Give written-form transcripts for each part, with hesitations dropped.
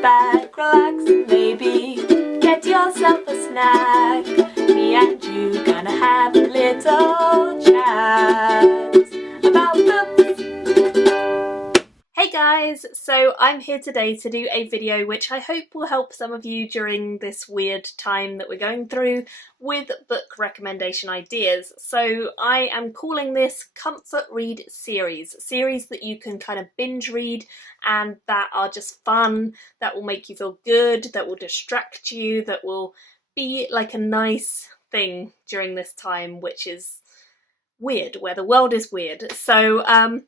back, relax, and maybe get yourself a snack. Me and you gonna have a little chat about books. Hey guys, so I'm here today to do a video which I hope will help some of you during this weird time that we're going through with book recommendation ideas. So I am calling this comfort read series that you can kind of binge read and that are just fun, that will make you feel good, that will distract you, that will be like a nice thing during this time which is weird, where the world is weird. So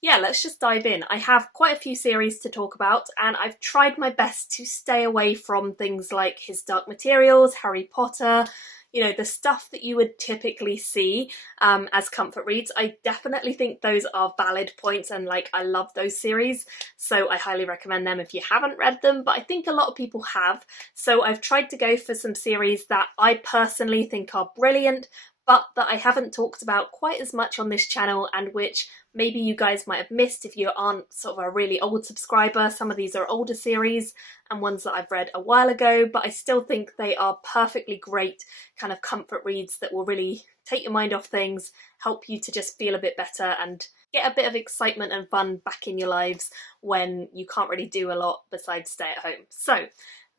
yeah, let's just dive in. I have quite a few series to talk about, and I've tried my best to stay away from things like His Dark Materials, Harry Potter, you know, the stuff that you would typically see as comfort reads. I definitely think those are valid points, and like I love those series, so I highly recommend them if you haven't read them, but I think a lot of people have. So I've tried to go for some series that I personally think are brilliant, but that I haven't talked about quite as much on this channel, and which maybe you guys might have missed if you aren't sort of a really old subscriber. Some of these are older series and ones that I've read a while ago, but I still think they are perfectly great kind of comfort reads that will really take your mind off things, help you to just feel a bit better and get a bit of excitement and fun back in your lives when you can't really do a lot besides stay at home. So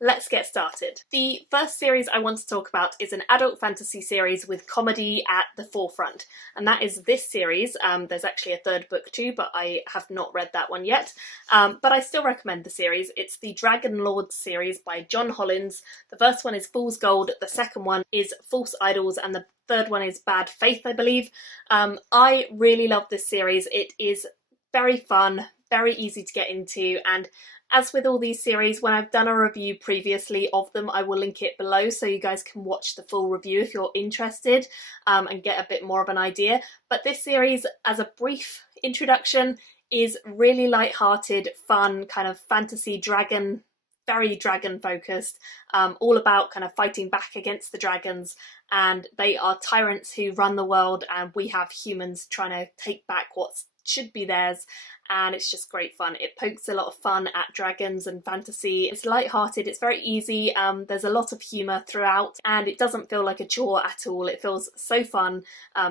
let's get started. The first series I want to talk about is an adult fantasy series with comedy at the forefront, and that is this series. There's actually a third book too, but I have not read that one yet, but I still recommend the series. It's the Dragonlords series by John Hollins. The first one is Fool's Gold, the second one is False Idols, and the third one is Bad Faith, I believe. I really love this series. It is very fun, very easy to get into, and as with all these series, when I've done a review previously of them, I will link it below so you guys can watch the full review if you're interested and get a bit more of an idea. But this series, as a brief introduction, is really light-hearted, fun, kind of fantasy dragon, very dragon focused, all about kind of fighting back against the dragons, and they are tyrants who run the world, and we have humans trying to take back what should be theirs, and it's just great fun. It pokes a lot of fun at dragons and fantasy. It's light-hearted, it's very easy, there's a lot of humour throughout, and it doesn't feel like a chore at all. It feels so fun.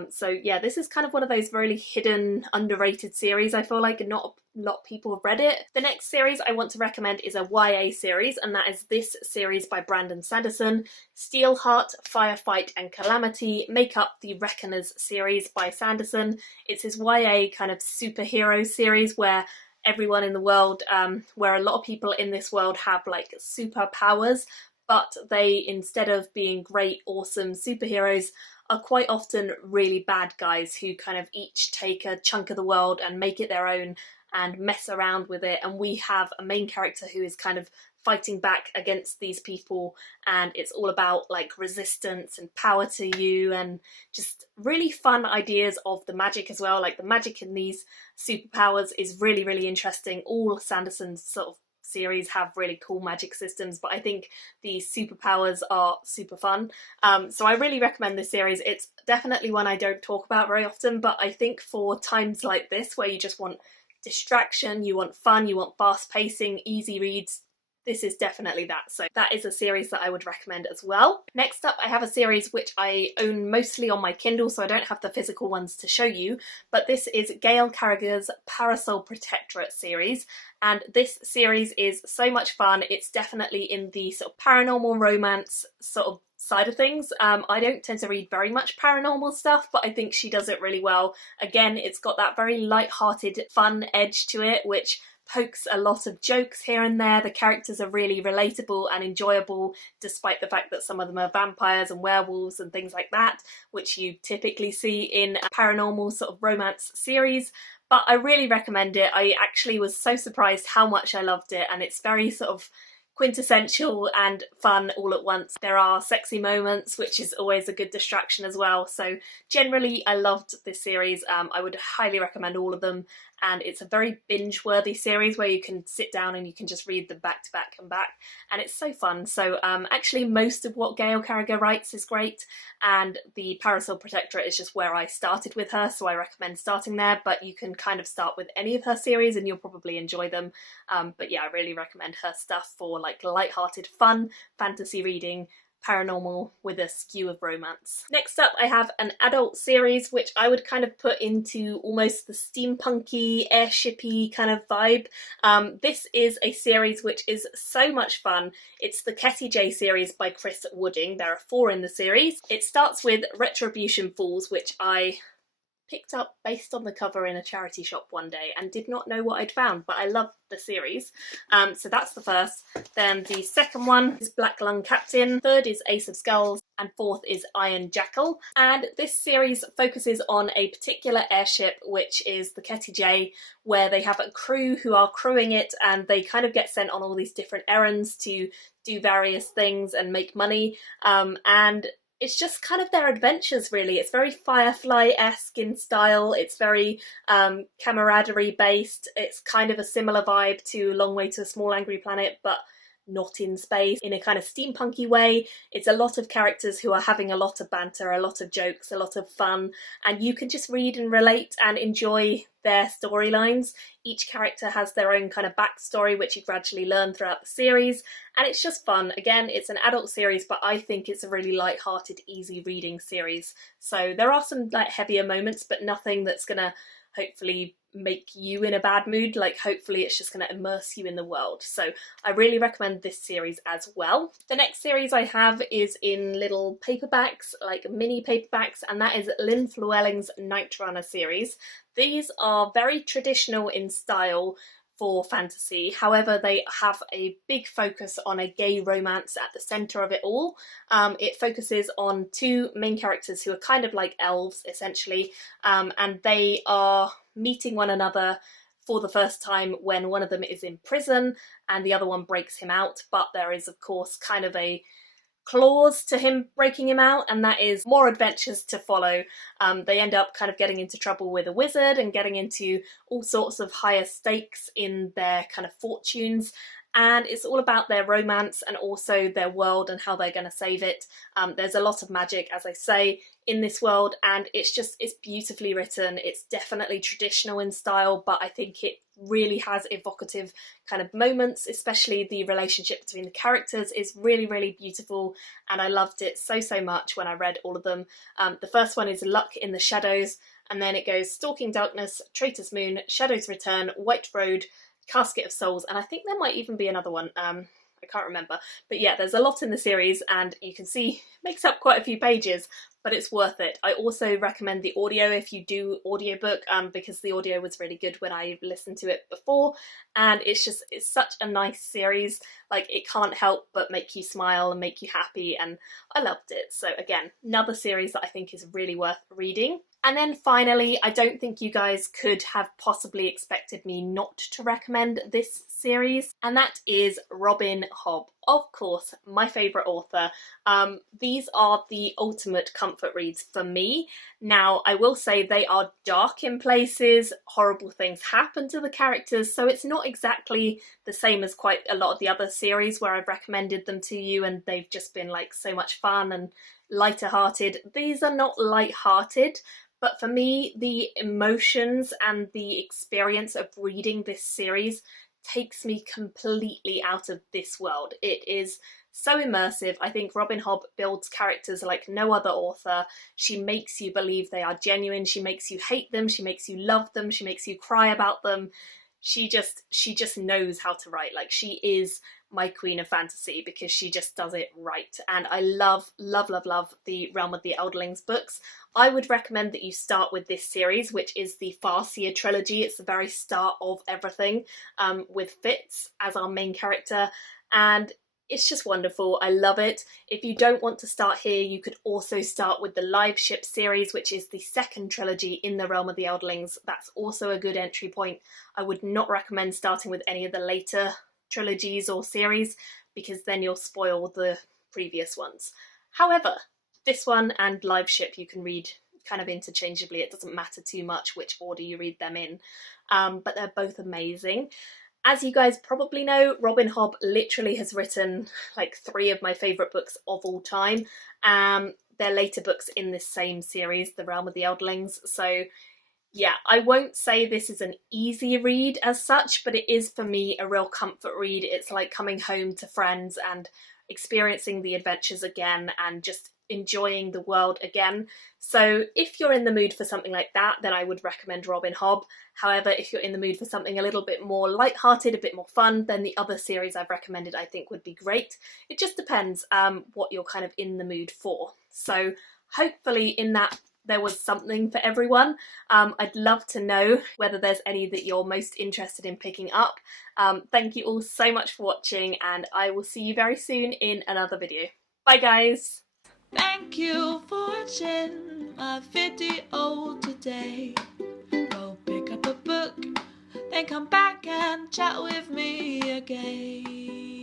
So yeah, this is kind of one of those really hidden, underrated series. I feel like not a lot of people have read it. The next series I want to recommend is a YA series, and that is this series by Brandon Sanderson. Steelheart, Firefight and Calamity make up the Reckoners series by Sanderson. It's his YA kind of superhero series where everyone in the world, where a lot of people in this world have like superpowers, but they, instead of being great, awesome superheroes, are quite often really bad guys who kind of each take a chunk of the world and make it their own and mess around with it. And we have a main character who is kind of fighting back against these people, and it's all about like resistance and power to you, and just really fun ideas of the magic as well. Like the magic in these superpowers is really, really interesting. All Sanderson's sort of series have really cool magic systems, but I think the superpowers are super fun. So I really recommend this series. It's definitely one I don't talk about very often, but I think for times like this where you just want distraction, you want fun, you want fast pacing, easy reads, this is definitely that. So that is a series that I would recommend as well. Next up, I have a series which I own mostly on my Kindle, so I don't have the physical ones to show you, but this is Gail Carriger's Parasol Protectorate series, and this series is so much fun. It's definitely in the sort of paranormal romance sort of side of things. I don't tend to read very much paranormal stuff, but I think she does it really well. Again, it's got that very light-hearted, fun edge to it, which pokes a lot of jokes here and there. The characters are really relatable and enjoyable, despite the fact that some of them are vampires and werewolves and things like that, which you typically see in a paranormal sort of romance series. But I really recommend it. I actually was so surprised how much I loved it, and it's very sort of quintessential and fun all at once. There are sexy moments, which is always a good distraction as well. So generally I loved this series. I would highly recommend all of them, and it's a very binge-worthy series where you can sit down and you can just read them back to back and back, and it's so fun. So actually most of what Gail Carriger writes is great, and the Parasol Protectorate is just where I started with her, so I recommend starting there, but you can kind of start with any of her series and you'll probably enjoy them. But yeah, I really recommend her stuff for like light-hearted fun fantasy reading, paranormal with a skew of romance. Next up I have an adult series which I would kind of put into almost the steampunky, airshipy kind of vibe. This is a series which is so much fun. It's the Cassie J series by Chris Wooding. There are 4 in the series. It starts with Retribution Falls, which I picked up based on the cover in a charity shop one day and did not know what I'd found, but I love the series. So that's the first. Then the second one is Black Lung Captain, third is Ace of Skulls, and fourth is Iron Jackal. And this series focuses on a particular airship, which is the Cassie J, where they have a crew who are crewing it, and they kind of get sent on all these different errands to do various things and make money. And it's just kind of their adventures, really. It's very Firefly-esque in style. It's very camaraderie based. It's kind of a similar vibe to Long Way to a Small Angry Planet, but not in space, in a kind of steampunky way. It's a lot of characters who are having a lot of banter, a lot of jokes, a lot of fun, and you can just read and relate and enjoy their storylines. Each character has their own kind of backstory, which you gradually learn throughout the series, and it's just fun. Again, it's an adult series, but I think it's a really light-hearted, easy reading series. So there are some like heavier moments, but nothing that's gonna hopefully make you in a bad mood. Like, hopefully it's just going to immerse you in the world. So I really recommend this series as well. The next series I have is in little paperbacks, like mini paperbacks, and that is Lindzlu Ellen's Night Runner series. These are very traditional in style for fantasy, however they have a big focus on a gay romance at the centre of it all. It focuses on 2 main characters who are kind of like elves essentially, and they are meeting one another for the first time when one of them is in prison and the other one breaks him out, but there is of course kind of a clause to him breaking him out, and that is more adventures to follow. They end up kind of getting into trouble with a wizard and getting into all sorts of higher stakes in their kind of fortunes, and it's all about their romance and also their world and how they're going to save it. There's a lot of magic, as I say, in this world, and it's beautifully written. It's definitely traditional in style, but I think it really has evocative kind of moments, especially the relationship between the characters is really, really beautiful, and I loved it so much when I read all of them. The first one is Luck in the Shadows, and then it goes Stalking Darkness, Traitor's Moon, Shadows Return, White Road, Casket of Souls, and I think there might even be another one. I can't remember. But yeah, there's a lot in the series, and you can see it makes up quite a few pages, but it's worth it. I also recommend the audio if you do audiobook, because the audio was really good when I listened to it before, and it's such a nice series. Like, it can't help but make you smile and make you happy, and I loved it. So again, another series that I think is really worth reading. And then finally, I don't think you guys could have possibly expected me not to recommend this series, and that is Robin Hobb. Of course, my favourite author. These are the ultimate comfort reads for me. Now, I will say they are dark in places, horrible things happen to the characters, so it's not exactly the same as quite a lot of the other series where I've recommended them to you and they've just been like so much fun and lighter hearted. These are not light-hearted, but for me, the emotions and the experience of reading this series takes me completely out of this world. It is so immersive. I think Robin Hobb builds characters like no other author. She makes you believe they are genuine. She makes you hate them. She makes you love them. She makes you cry about them. She just knows how to write. Like, she is my queen of fantasy because she just does it right. And I love the Realm of the Eldlings books. I would recommend that you start with this series, which is the Farseer trilogy. It's the very start of everything, with Fitz as our main character, and it's just wonderful. I love it. If you don't want to start here, you could also start with the Live Ship series, which is the second trilogy in the Realm of the Eldlings. That's also a good entry point. I would not recommend starting with any of the later trilogies or series, because then you'll spoil the previous ones. However, this one and Live Ship you can read kind of interchangeably. It doesn't matter too much which order you read them in, but they're both amazing. As you guys probably know, Robin Hobb literally has written like 3 of my favourite books of all time. They're later books in this same series, The Realm of the Eldlings. So yeah, I won't say this is an easy read as such, but it is for me a real comfort read. It's like coming home to friends and experiencing the adventures again and just enjoying the world again. So if you're in the mood for something like that, then I would recommend Robin Hobb. However, if you're in the mood for something a little bit more light-hearted, a bit more fun, then the other series I've recommended I think would be great. It just depends what you're kind of in the mood for. So hopefully in that there was something for everyone. I'd love to know whether there's any that you're most interested in picking up. Thank you all so much for watching, and I will see you very soon in another video. Bye guys! Thank you for watching my video today. Go pick up a book, then come back and chat with me again.